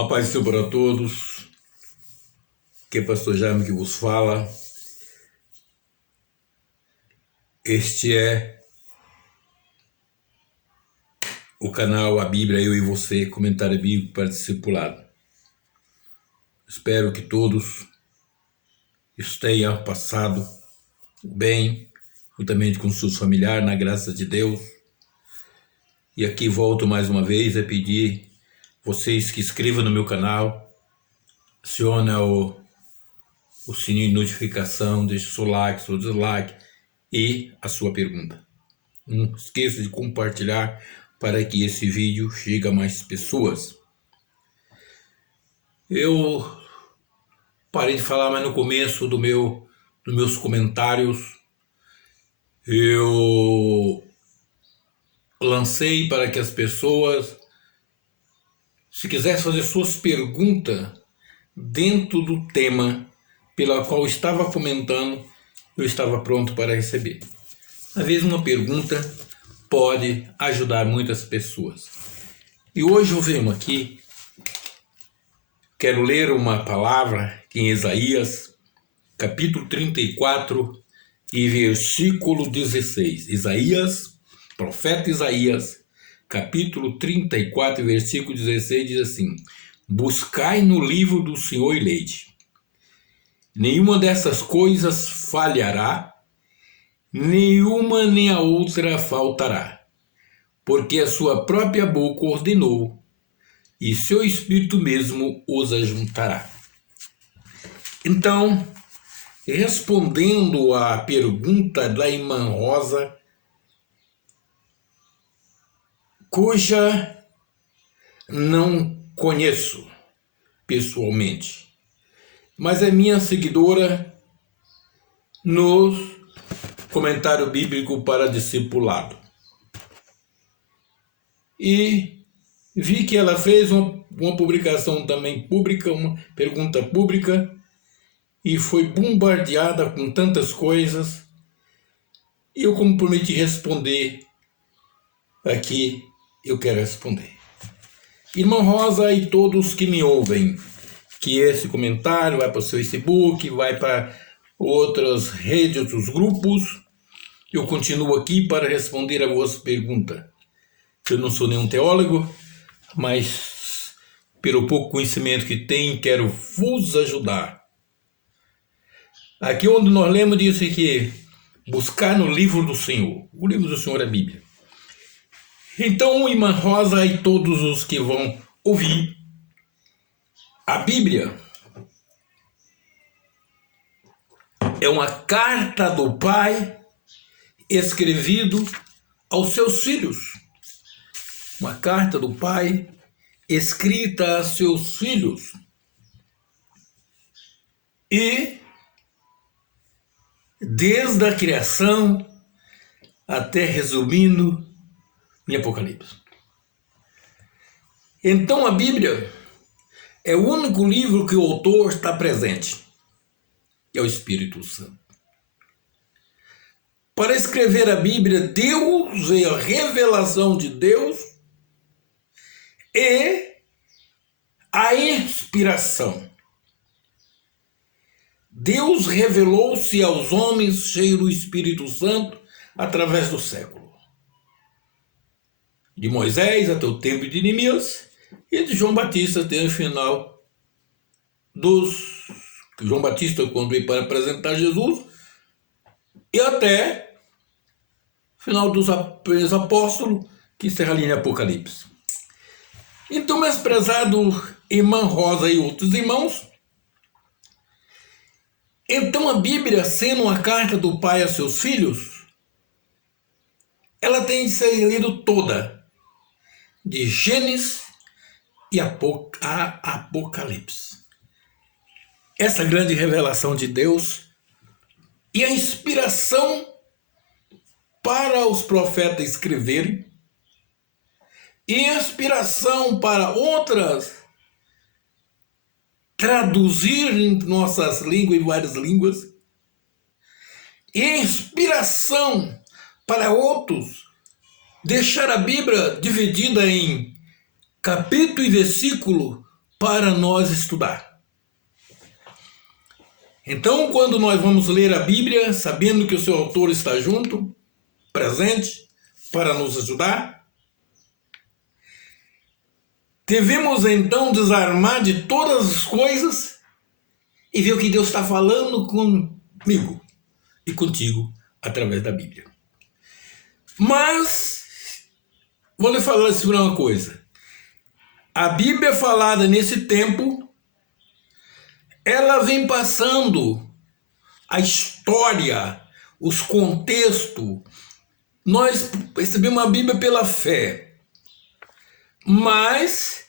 A paz do Senhor para todos, que é pastor Jaime que vos fala. Este é o canal A Bíblia, Eu e Você, comentário bíblico para discipulado. Espero que todos tenham passado bem, juntamente com seus familiares, na graça de Deus. E aqui volto mais uma vez a pedir vocês que inscrevam no meu canal, acione o sininho de notificação, deixe o seu like, seu dislike e a sua pergunta. Não esqueça de compartilhar para que esse vídeo chegue a mais pessoas. Eu parei de falar, mas no começo dos meus comentários eu lancei para que as pessoas, se quisessem fazer suas perguntas dentro do tema pela qual eu estava comentando, eu estava pronto para receber. Às vezes uma pergunta pode ajudar muitas pessoas. E hoje eu venho aqui, quero ler uma palavra que em Isaías, capítulo 34 e versículo 16. Isaías, profeta Isaías, capítulo 34 e versículo 16 diz assim: buscai no livro do Senhor e lede. Nenhuma dessas coisas falhará, nenhuma nem a outra faltará, porque a sua própria boca ordenou, e seu espírito mesmo os ajuntará. Então, respondendo à pergunta da irmã Rosa, cuja não conheço pessoalmente, mas é minha seguidora no comentário bíblico para discipulado. E vi que ela fez uma publicação também pública, uma pergunta pública, e foi bombardeada com tantas coisas. E eu, como prometi responder, aqui eu quero responder. Irmã Rosa e todos que me ouvem, que esse comentário vai para o seu Facebook, vai para outras redes, outros grupos. Eu continuo aqui para responder a vossa pergunta. Eu não sou nenhum teólogo, mas pelo pouco conhecimento que tenho, quero vos ajudar. Aqui onde nós lemos diz que buscar no livro do Senhor. O livro do Senhor é a Bíblia. Então, irmã Rosa e todos os que vão ouvir, a Bíblia é uma carta do Pai escrevido aos seus filhos. Uma carta do Pai escrita a seus filhos. E desde a criação até resumindo em Apocalipse. Então a Bíblia é o único livro que o autor está presente. É o Espírito Santo. Para escrever a Bíblia, Deus é a revelação de Deus e a inspiração. Deus revelou-se aos homens cheios do Espírito Santo através do século. De Moisés até o tempo de Neemias e de João Batista até o final João Batista, quando veio para apresentar Jesus, e até o final dos apóstolos, que encerra ali em Apocalipse. Então, meus prezados irmã Rosa e outros irmãos, então a Bíblia, sendo uma carta do Pai a seus filhos, ela tem de ser lida toda, de Gênesis e Apocalipse. Essa grande revelação de Deus e a inspiração para os profetas escreverem e a inspiração para outras traduzir em nossas línguas, em várias línguas, e a inspiração para outros deixar a Bíblia dividida em capítulo e versículo para nós estudar. Então, quando nós vamos ler a Bíblia, sabendo que o seu autor está junto, presente, para nos ajudar, devemos então desarmar de todas as coisas e ver o que Deus está falando comigo e contigo através da Bíblia. Mas, vou lhe falar sobre uma coisa. A Bíblia falada nesse tempo, ela vem passando a história, os contextos. Nós recebemos a Bíblia pela fé, mas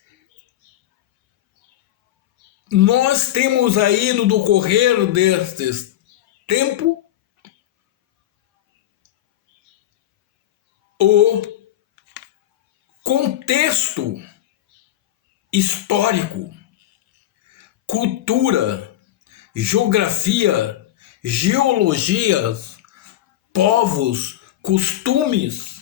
nós temos aí no decorrer deste tempo o contexto histórico, cultura, geografia, geologias, povos, costumes.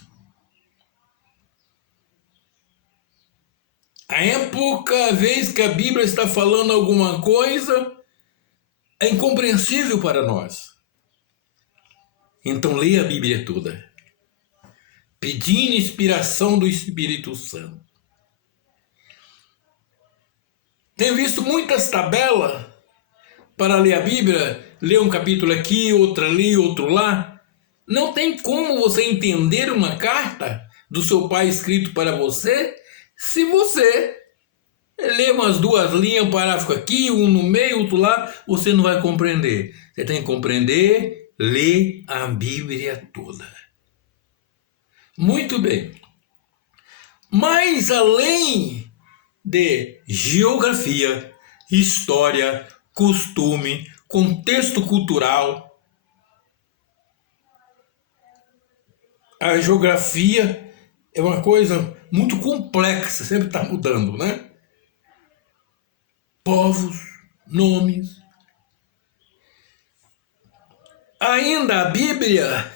A época, a vez que a Bíblia está falando alguma coisa, é incompreensível para nós. Então leia a Bíblia toda, pedindo inspiração do Espírito Santo. Tenho visto muitas tabelas para ler a Bíblia, ler um capítulo aqui, outro ali, outro lá. Não tem como você entender uma carta do seu pai escrito para você se você ler umas duas linhas, um parágrafo aqui, um no meio, outro lá, você não vai compreender. Você tem que compreender, ler a Bíblia toda. Muito bem. Mas além de geografia, história, costume, contexto cultural, a geografia é uma coisa muito complexa, sempre está mudando, né? Povos, nomes. Ainda a Bíblia,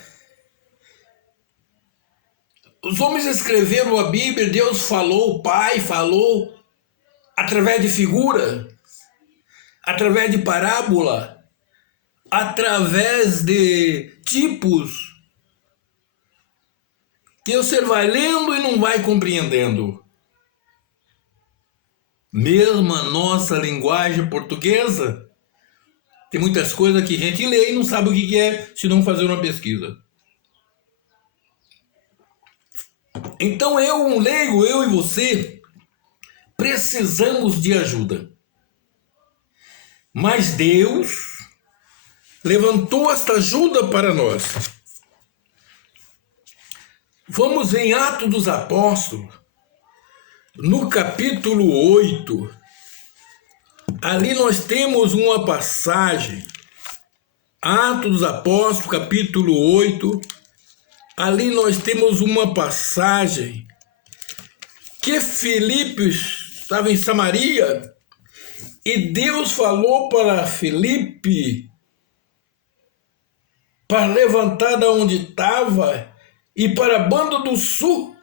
os homens escreveram a Bíblia, Deus falou, o Pai falou, através de figura, através de parábola, através de tipos, que você vai lendo e não vai compreendendo. Mesmo a nossa linguagem portuguesa, tem muitas coisas que a gente lê e não sabe o que é se não fazer uma pesquisa. Então um leigo, eu e você, precisamos de ajuda. Mas Deus levantou esta ajuda para nós. Vamos em Atos dos Apóstolos, no capítulo 8. Ali nós temos uma passagem. Atos dos Apóstolos, capítulo 8. Ali nós temos uma passagem que Filipe estava em Samaria e Deus falou para Filipe para levantar da onde estava e para a banda do sul,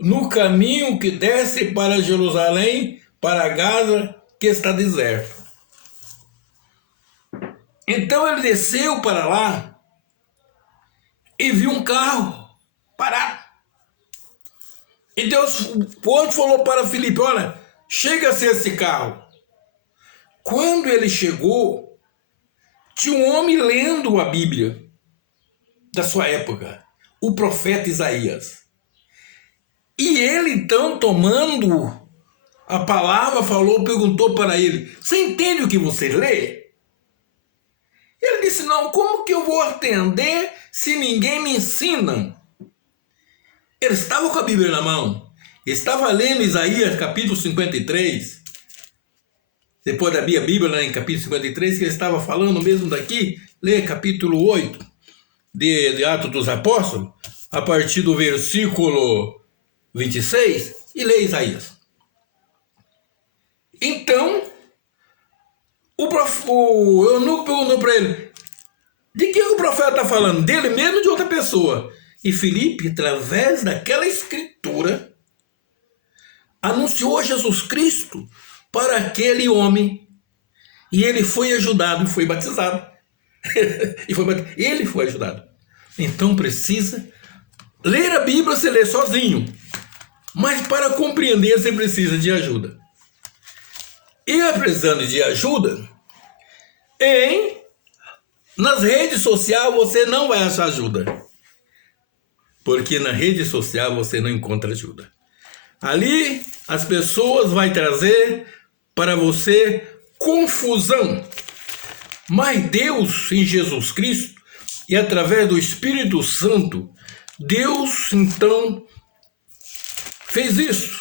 no caminho que desce para Jerusalém, para Gaza, que está deserto. Então ele desceu para lá e viu um carro parado. E Deus falou para Filipe, olha, chega-se esse carro. Quando ele chegou, tinha um homem lendo a Bíblia da sua época, o profeta Isaías. E ele então, tomando a palavra, perguntou para ele, você entende o que você lê? Ele disse, não, como que eu vou atender se ninguém me ensina? Ele estava com a Bíblia na mão, estava lendo Isaías capítulo 53, depois da Bíblia, né, em capítulo 53, que ele estava falando mesmo daqui, lê capítulo 8 de Atos dos Apóstolos, a partir do versículo 26, e lê Isaías. Então, o eunuco perguntou para ele, de que o profeta está falando? Dele mesmo ou de outra pessoa? E Filipe, através daquela escritura, anunciou Jesus Cristo para aquele homem e ele foi ajudado e foi batizado. Ele foi ajudado. Então precisa ler a Bíblia, você lê sozinho, mas para compreender você precisa de ajuda. E precisando de ajuda, nas redes sociais você não vai achar ajuda. Porque na rede social você não encontra ajuda. Ali as pessoas vão trazer para você confusão. Mas Deus em Jesus Cristo e através do Espírito Santo, Deus então fez isso.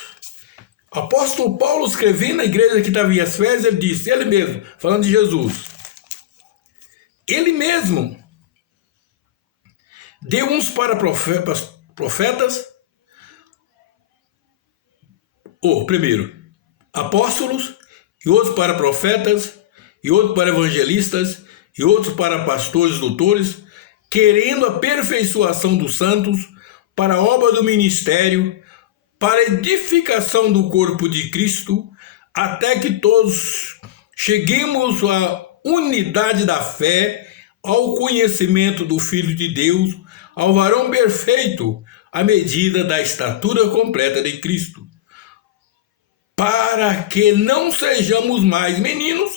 O apóstolo Paulo escrevendo na igreja que estava em Efésios, ele disse, ele mesmo, falando de Jesus, ele mesmo deu uns para profetas, primeiro, apóstolos, e outros para profetas, e outros para evangelistas, e outros para pastores, doutores, querendo a aperfeiçoação dos santos, para a obra do ministério, para a edificação do corpo de Cristo, até que todos cheguemos à unidade da fé, ao conhecimento do Filho de Deus, ao varão perfeito, à medida da estatura completa de Cristo, para que não sejamos mais meninos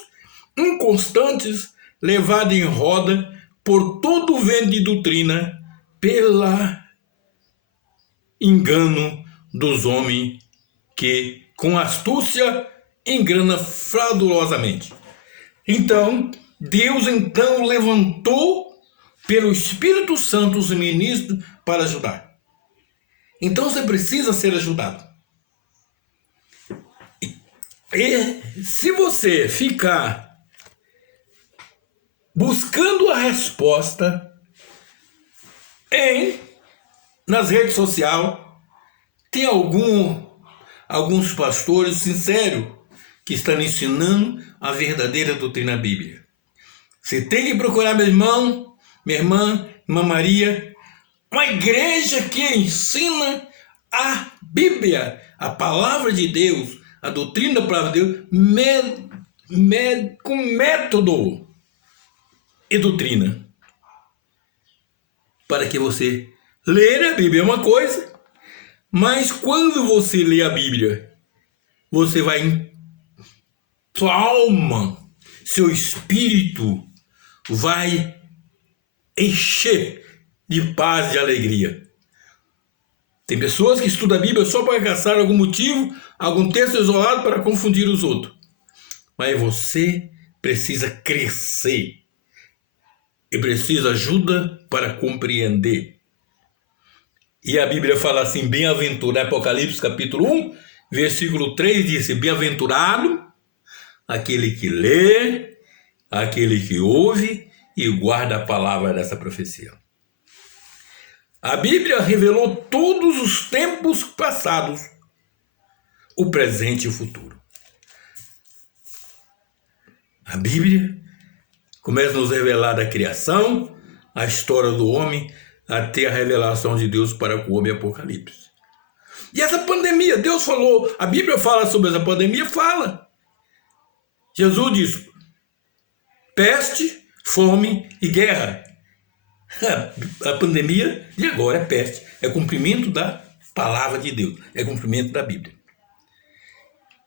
inconstantes, levados em roda por todo o vento de doutrina, pela engano dos homens que com astúcia engana fraudulosamente. Então, Deus então levantou pelo Espírito Santo os ministros para ajudar. Então você precisa ser ajudado. E se você ficar buscando a resposta nas redes sociais, tem alguns pastores sinceros que estão ensinando a verdadeira doutrina bíblica. Você tem que procurar, meu irmão, minha irmã, irmã Maria, uma igreja que ensina a Bíblia, a palavra de Deus, a doutrina da palavra de Deus, com método e doutrina. Para que você ler a Bíblia é uma coisa, mas quando você lê a Bíblia, você vai, sua alma, seu espírito vai encher de paz e alegria. Tem pessoas que estudam a Bíblia só para caçar algum motivo, algum texto isolado para confundir os outros. Mas você precisa crescer e precisa ajuda para compreender. E a Bíblia fala assim, bem-aventurado, Apocalipse capítulo 1, versículo 3, diz, bem-aventurado aquele que lê, aquele que ouve e guarda a palavra dessa profecia. A Bíblia revelou todos os tempos passados, o presente e o futuro. A Bíblia começa a nos revelar da criação, a história do homem, até a revelação de Deus para o homem, Apocalipse. E essa pandemia, Deus falou, a Bíblia fala sobre essa pandemia, fala. Jesus disse, peste, fome e guerra. A pandemia de agora é peste, é cumprimento da palavra de Deus, é cumprimento da Bíblia.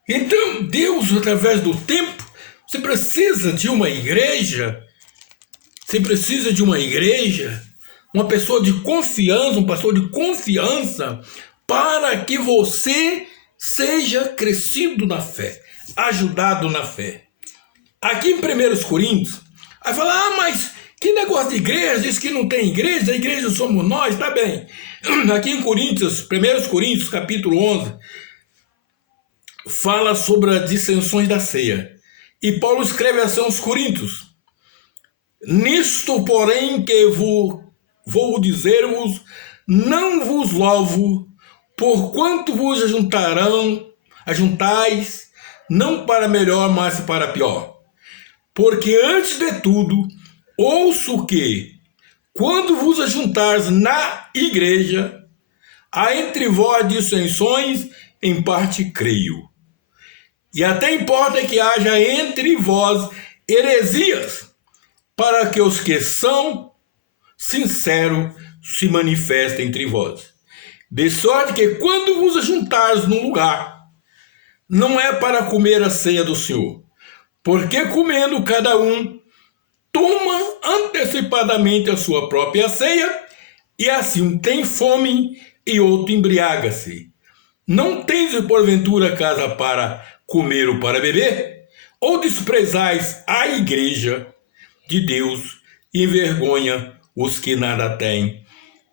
Então, Deus, através do tempo, você precisa de uma igreja, uma pessoa de confiança, um pastor de confiança, para que você seja crescido na fé, ajudado na fé. Aqui em 1 Coríntios, aí fala, mas que negócio de igreja, diz que não tem igreja, a igreja somos nós, tá bem. Aqui em Coríntios, 1 Coríntios capítulo 11, fala sobre as dissensões da ceia. E Paulo escreve assim aos Coríntios, nisto, porém, que vou dizer-vos, não vos louvo, porquanto vos ajuntais, não para melhor, mas para pior. Porque antes de tudo, ouço que, quando vos ajuntares na igreja, há entre vós dissensões em parte creio. E até importa que haja entre vós heresias, para que os que são sinceros se manifestem entre vós. De sorte que quando vos ajuntares num lugar, não é para comer a ceia do Senhor, porque comendo cada um, toma antecipadamente a sua própria ceia, e assim um tem fome e outro embriaga-se. Não tens porventura casa para comer ou para beber? Ou desprezais a igreja de Deus e envergonha os que nada têm?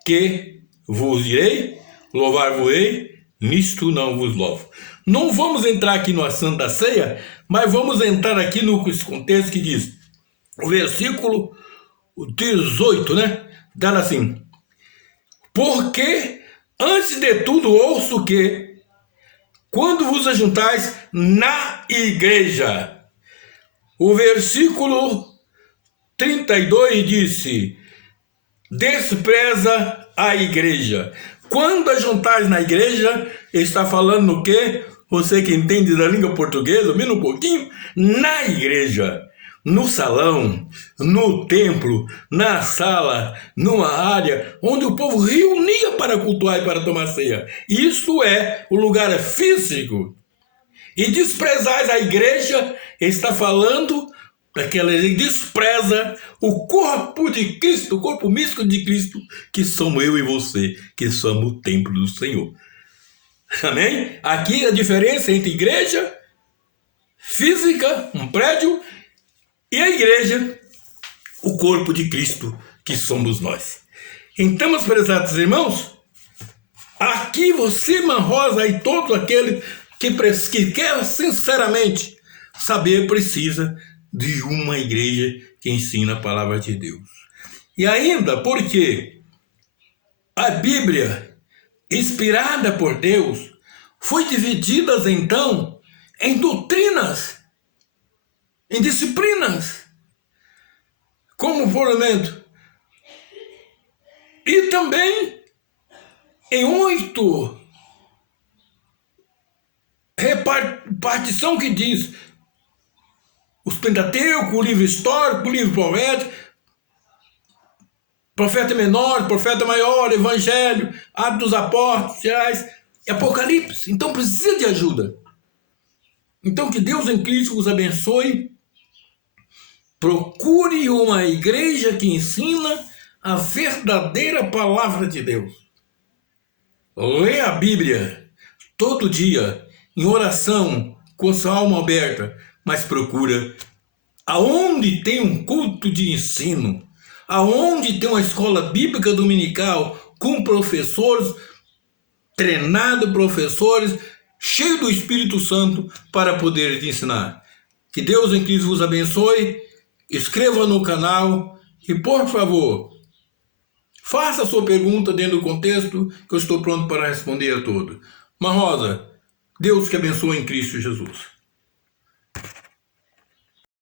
Que vos direi, louvar-vos-ei, nisto não vos louvo. Não vamos entrar aqui no assunto da ceia, mas vamos entrar aqui no contexto que diz, o versículo 18, né? Dá assim: porque antes de tudo ouço que, quando vos ajuntais na igreja, o versículo 32 disse, despreza a igreja. Quando ajuntais na igreja, está falando no quê? Você que entende da língua portuguesa, menos um pouquinho, na igreja, no salão, no templo, na sala, numa área onde o povo reunia para cultuar e para tomar ceia. Isso é o lugar físico. E desprezais a igreja, está falando daquela que despreza o corpo de Cristo, o corpo místico de Cristo, que somos eu e você, que somos o templo do Senhor. Amém? Aqui a diferença entre igreja física, um prédio, e a igreja, o corpo de Cristo, que somos nós. Então, meus prezados irmãos, aqui você, Manrosa, e todo aquele que quer sinceramente saber, precisa de uma igreja que ensina a palavra de Deus. E ainda porque a Bíblia, inspirada por Deus, foi dividida então em doutrinas, em disciplinas, como fundamento, e também em 8 repartição que diz os Pentateuco, o livro histórico, o livro poético, profeta menor, profeta maior, evangelho, Atos dos Apóstolos, Gerais e Apocalipse. Então precisa de ajuda. Então que Deus em Cristo vos abençoe. Procure uma igreja que ensina a verdadeira palavra de Deus. Lê a Bíblia todo dia, em oração, com sua alma aberta, mas procura aonde tem um culto de ensino, aonde tem uma escola bíblica dominical com professores, treinados professores, cheios do Espírito Santo para poder te ensinar. Que Deus em Cristo vos abençoe, inscreva no canal e, por favor, faça a sua pergunta dentro do contexto que eu estou pronto para responder a tudo. Manrosa, Deus que abençoe em Cristo Jesus.